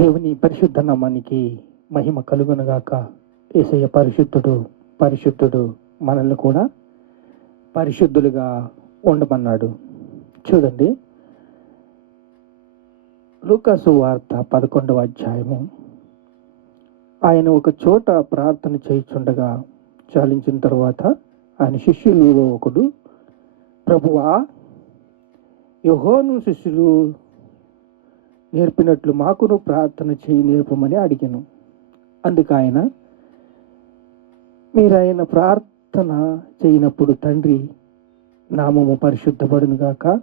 దేవుని పరిశుద్ధ నామానికి మహిమ కలుగునుగాక. యేసయ్య పరిశుద్ధుడు, పరిశుద్ధుడు. మనల్ని కూడా పరిశుద్ధులుగా ఉండమన్నాడు. చూడండి, లూకాసు వార్త 11వ అధ్యాయము. ఆయన ఒక చోట ప్రార్థన చేయుచుండగా చాలించిన తర్వాత ఆయన శిష్యులలో ఒకడు, ప్రభువా, యోహాను శిష్యులు నేర్పినట్లు మాకును ప్రార్థన చేయి నేర్పమని అడిగాను. అందుకు ఆయన, మీరు ఆయన ప్రార్థన చేయనప్పుడు తండ్రి నామము పరిశుద్ధపడును గాక,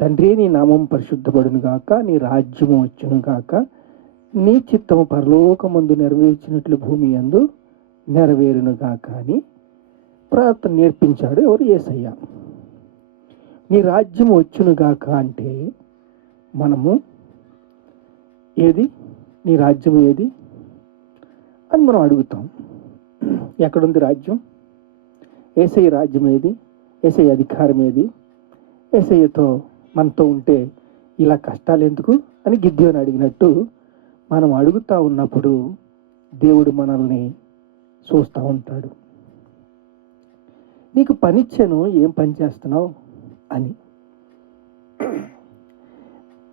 తండ్రి నీ నామము పరిశుద్ధపడును గాక, నీ రాజ్యము వచ్చును గాక, నీ చిత్తము పరలోకమందు నెరవేర్చినట్లు భూమి యందు నెరవేరును గాక అని ప్రార్థన నేర్పించాడు. ఎవరు? యేసయ్య. నీ రాజ్యం వచ్చును గాక అంటే మనము ఏది, నీ రాజ్యం ఏది అని మనం అడుగుతాం. ఎక్కడుంది రాజ్యం? యేసయ్య రాజ్యం ఏది? యేసయ్య అధికారం ఏది? యేసయ్యతో మనతో ఉంటే ఇలా కష్టాలు ఎందుకు అని గిద్యోని అడిగినట్టు మనం అడుగుతూ ఉన్నప్పుడు దేవుడు మనల్ని చూస్తూ ఉంటాడు. నీకు పనిచ్చాను, ఏం పని చేస్తున్నావు అని.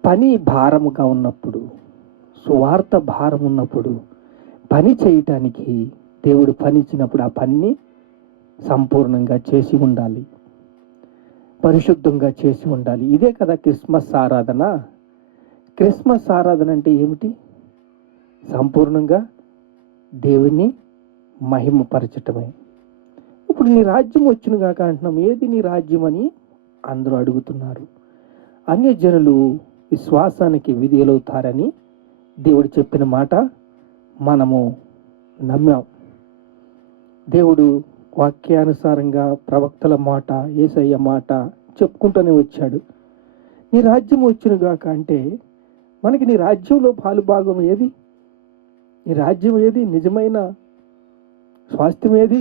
పని భారముగా ఉన్నప్పుడు, సువార్త భారం ఉన్నప్పుడు, పని చేయటానికి దేవుడు పని ఇచ్చినప్పుడు ఆ పనిని సంపూర్ణంగా చేసి ఉండాలి, పరిశుద్ధంగా చేసి ఉండాలి. ఇదే కదా క్రిస్మస్ ఆరాధన. క్రిస్మస్ ఆరాధన అంటే ఏమిటి? సంపూర్ణంగా దేవుణ్ణి మహిమపరచటమే. ఇప్పుడు నీ రాజ్యం వచ్చును గాక అంటున్నాం. ఏది నీ రాజ్యం అని అందరూ అడుగుతున్నారు. అన్యజనులు విశ్వాసానికి విధేయులవుతారని దేవుడు చెప్పిన మాట మనము నమ్మాం. దేవుడు వాక్యానుసారంగా ప్రవక్తల మాట, యేసయ్య మాట చెప్పుకుంటూనే వచ్చాడు. నీ రాజ్యం వచ్చును గాక అంటే మనకి నీ రాజ్యంలో పాలు భాగం ఏది? నీ రాజ్యం ఏది? నిజమైన స్వాస్థ్యం ఏది?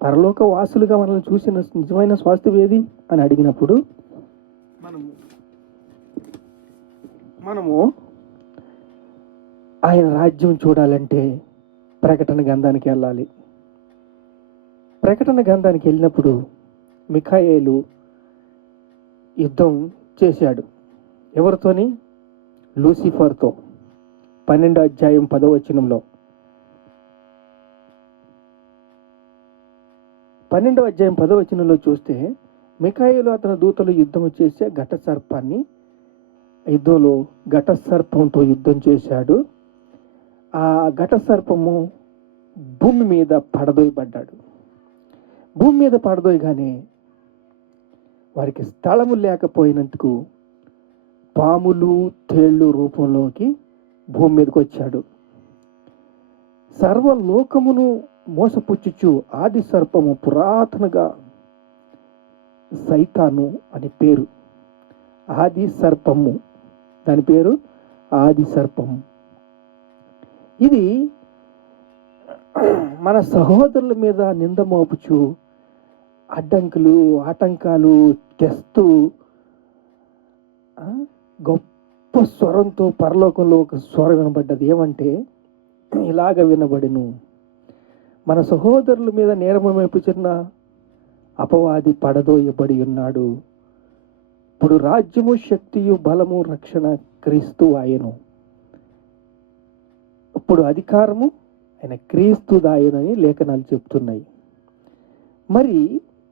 పరలోక వాసులుగా మనల్ని చూసిన నిజమైన స్వాస్థ్యం ఏది అని అడిగినప్పుడు మనము ఆయన రాజ్యం చూడాలంటే ప్రకటన గ్రంథానికి వెళ్ళాలి. ప్రకటన గ్రంథానికి వెళ్ళినప్పుడు మిఖాయేలు యుద్ధం చేశాడు. ఎవరితోని? లూసిఫర్తో. 12వ అధ్యాయం 10వ వచనంలో, 12వ అధ్యాయం 10వ వచనంలో చూస్తే మిఖాయేలు అతని దూతలు యుద్ధం చేసే ఘట సర్పాన్ని, యుద్ధంలో ఘట సర్పంతో యుద్ధం చేశాడు. ఆ ఘట సర్పము భూమి మీద పడదోయబడ్డాడు. భూమి మీద పడదోయగానే వారికి స్థలము లేకపోయినందుకు పాములు, తేళ్ళు రూపంలోకి భూమి మీదకి వచ్చాడు. సర్వలోకమును మోసపుచ్చుచు ఆది సర్పము, పురాతనగా సైతాను అని పేరు. ఆది సర్పము, దాని పేరు ఆది సర్పము. ఇది మన సహోదరుల మీద నింద మోపుచు అడ్డంకులు, ఆటంకాలు తెస్తూ గొప్ప స్వరంతో పరలోకంలో ఒక స్వరం వినబడ్డది. ఏమంటే ఇలాగ వినబడిను, మన సహోదరుల మీద నేరము మోపుచున్న అపవాది పడదోయబడి ఉన్నాడు. ఇప్పుడు రాజ్యము, శక్తియు, బలము, రక్షణ క్రీస్తు ఆయను. ఇప్పుడు అధికారము ఆయన క్రీస్తుదాయనని లేఖనాలు చెప్తున్నాయి. మరి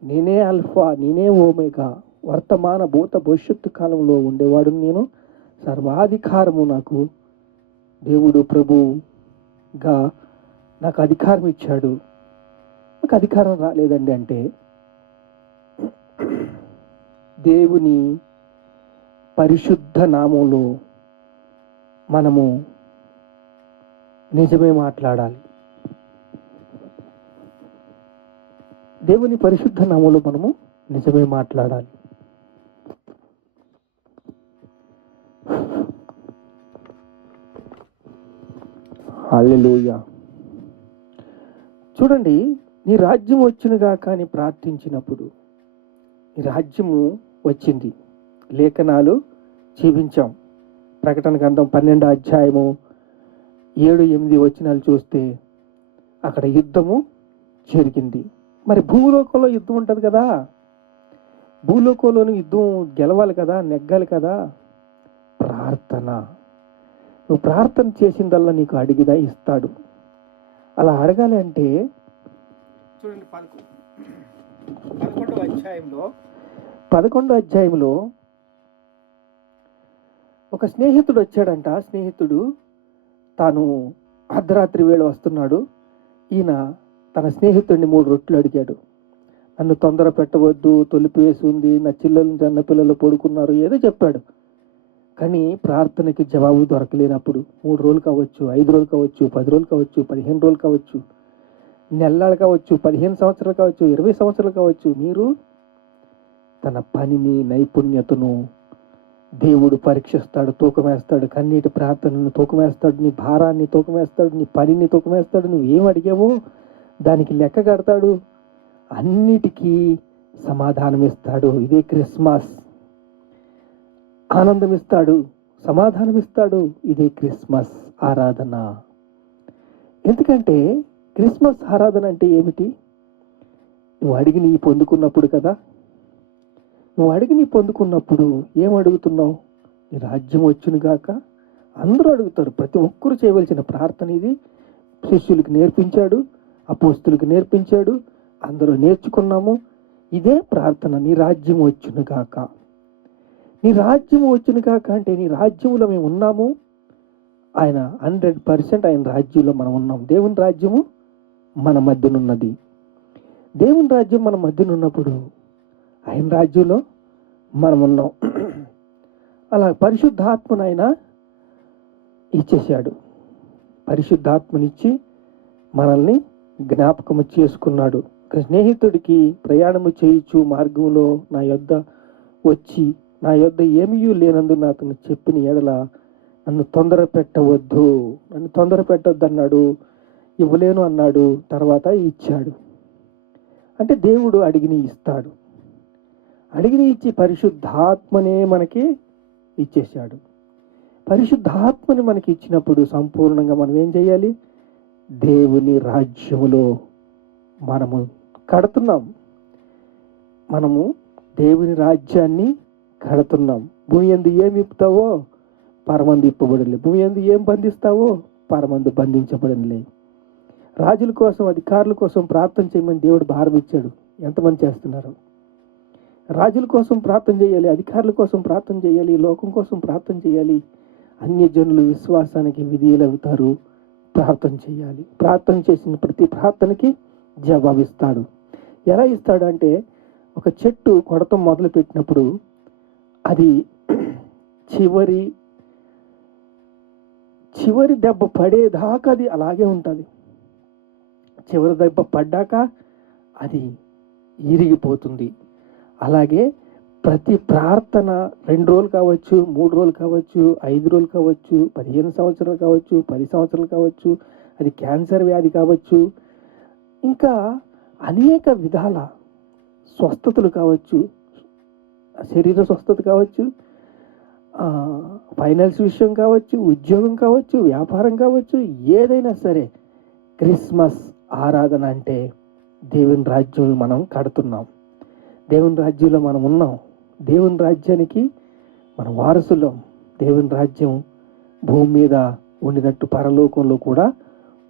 నేనే అల్ఫా, నేనే ఓమేగా, వర్తమాన భూత భవిష్యత్తు కాలంలో ఉండేవాడు నేను. సర్వాధికారము నాకు దేవుడు ప్రభుగా నాకు అధికారం ఇచ్చాడు. నాకు అధికారం రాలేదండి అంటే దేవుని పరిశుద్ధ నామంలో మనము నిజమే మాట్లాడాలి. దేవుని పరిశుద్ధ నామంలో మనము నిజమే మాట్లాడాలి. హల్లెలూయా. చూడండి, నీ రాజ్యం వచ్చునుగా కానీ ప్రార్థించినప్పుడు నీ రాజ్యము వచ్చింది. లేఖనాలు జీవించాం. ప్రకటన గ్రంథం 12వ అధ్యాయము 7-8 వచనాలు చూస్తే అక్కడ యుద్ధము జరిగింది. మరి భూలోకంలో యుద్ధం ఉంటుంది కదా, భూలోకంలోని యుద్ధం గెలవాలి కదా, నెగ్గాలి కదా. ప్రార్థన, నువ్వు ప్రార్థన చేసిందల్లా నీకు అడిగిదా ఇస్తాడు. అలా అడగాలి అంటే చూడండి 11వ అధ్యాయంలో ఒక స్నేహితుడు వచ్చాడంట. స్నేహితుడు తాను అర్ధరాత్రి వేళ వస్తున్నాడు. ఈయన తన స్నేహితుడిని 3 రొట్టెలు అడిగాడు. నన్ను తొందర పెట్టవద్దు, తొలిపి వేసి ఉంది, నా చిల్లలు చిన్న పిల్లలు పడుకున్నారు, ఏదో చెప్పాడు. కానీ ప్రార్థనకి జవాబు దొరకలేనప్పుడు 3 రోజులు కావచ్చు, 5 రోజులు కావచ్చు, 10 రోజులు కావచ్చు, 15 రోజులు కావచ్చు, నెలలు కావచ్చు, 15 సంవత్సరాలు కావచ్చు, 20 సంవత్సరాలు కావచ్చు, మీరు తన పనిని, నైపుణ్యతను దేవుడు పరీక్షిస్తాడు, తూకం వేస్తాడు. కన్నీటి ప్రార్థనను తూకం వేస్తాడు, నీ భారాన్ని తూకం వేస్తాడు, నీ పనిని తూకం వేస్తాడు. నువ్వు ఏం అడిగావో దానికి లెక్క కడతాడు, అన్నిటికీ సమాధానం ఇస్తాడు. ఇదే క్రిస్మస్. ఆనందం ఇస్తాడు, సమాధానం ఇస్తాడు. ఇదే క్రిస్మస్ ఆరాధన. ఎందుకంటే క్రిస్మస్ ఆరాధన అంటే ఏమిటి? నువ్వు అడిగి నీ పొందుకున్నప్పుడు కదా. నువ్వు అడిగి నీ పొందుకున్నప్పుడు ఏం అడుగుతున్నావు? నీ రాజ్యం వచ్చును గాక. అందరూ అడుగుతారు. ప్రతి ఒక్కరూ చేయవలసిన ప్రార్థన ఇది. శిష్యులకు నేర్పించాడు, అపోస్తులకు నేర్పించాడు, అందరూ నేర్చుకున్నాము. ఇదే ప్రార్థన. నీ రాజ్యం వచ్చును గాక. నీ రాజ్యం వచ్చును గాక అంటే నీ రాజ్యంలో మేము ఉన్నాము. ఆయన 100% ఆయన రాజ్యంలో మనం ఉన్నాం. దేవుని రాజ్యము మన మధ్యనున్నది. దేవుని రాజ్యం మన మధ్యనున్నప్పుడు ఆయన రాజ్యంలో మనం ఉన్నాం. అలా పరిశుద్ధాత్మను ఆయన ఇచ్చేశాడు. పరిశుద్ధాత్మనిచ్చి మనల్ని జ్ఞాపకము చేసుకున్నాడు. స్నేహితుడికి ప్రయాణము చేయొచ్చు మార్గంలో నా యొద్ద వచ్చి నా యొద్ద ఏమీ లేనందు అతను చెప్పిన ఎడల నన్ను తొందర పెట్టవద్దు, నన్ను తొందర పెట్టవద్దు అన్నాడు. ఇవ్వలేను అన్నాడు, తర్వాత ఇచ్చాడు. అంటే దేవుడు అడిగిని ఇస్తాడు. అడిగిని ఇచ్చి పరిశుద్ధాత్మనే మనకి ఇచ్చేశాడు. పరిశుద్ధాత్మని మనకి ఇచ్చినప్పుడు సంపూర్ణంగా మనం ఏం చేయాలి? దేవుని రాజ్యములో మనము కడుతున్నాం. మనము దేవుని రాజ్యాన్ని కడుతున్నాం. భూమి యందు ఏమి ఇప్పుతావో పరమందు ఇప్పబడలే, భూమి యందు ఏం బంధిస్తావో పరమందు బంధించబడలే. రాజుల కోసం, అధికారుల కోసం ప్రార్థన చేయమని దేవుడు భారం ఇచ్చాడు. ఎంతమంది చేస్తున్నారు? రాజుల కోసం ప్రార్థన చేయాలి, అధికారుల కోసం ప్రార్థన చేయాలి, లోకం కోసం ప్రార్థన చేయాలి. అన్యజనులు విశ్వాసానికి విధేయులవుతారు. ప్రార్థన చేయాలి. ప్రార్థన చేసిన ప్రతి ప్రార్థనకి జవాబిస్తాడు. ఎలా ఇస్తాడు అంటే, ఒక చెట్టు కొడతం మొదలు పెట్టినప్పుడు అది చివరి దెబ్బ పడేదాకా అది అలాగే ఉంటుంది. చివరి దెబ్బ పడ్డాక అది ఇరిగిపోతుంది. అలాగే ప్రతి ప్రార్థన 2 రోజులు కావచ్చు, 3 రోజులు కావచ్చు, 5 రోజులు కావచ్చు, 15 సంవత్సరాలు కావచ్చు, 10 సంవత్సరాలు కావచ్చు, అది క్యాన్సర్ వ్యాధి కావచ్చు, ఇంకా అనేక విధాల స్వస్థతలు కావచ్చు, శరీర స్వస్థత కావచ్చు, ఫైనాన్స్ విషయం కావచ్చు, ఉద్యోగం కావచ్చు, వ్యాపారం కావచ్చు, ఏదైనా సరే క్రిస్మస్ ఆరాధన అంటే దేవుని రాజ్యం మనం కడుతున్నాం. దేవుని రాజ్యంలో మనం ఉన్నాం. దేవుని రాజ్యానికి మన వారసులం. దేవుని రాజ్యం భూమి మీద ఉండినట్టు పరలోకంలో కూడా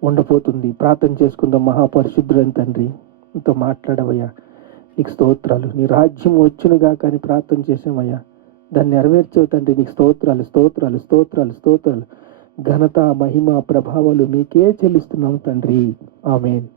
ఉండబోతుంది. ప్రార్థన చేసుకుందాం. మహాపరిశుద్ధుడైన తండ్రి, నీతో మాట్లాడవయ్యా, నీకు స్తోత్రాలు. నీ రాజ్యం వచ్చునుగా కానీ ప్రార్థన చేసామయ్యా, దాన్ని నెరవేర్చేవు తండ్రి. నీకు స్తోత్రాలు, స్తోత్రాలు, స్తోత్రాలు, స్తోత్రాలు. ఘనత, మహిమ, ప్రభావాలు నీకే చెల్లిస్తున్నాం తండ్రి. ఆమేన్.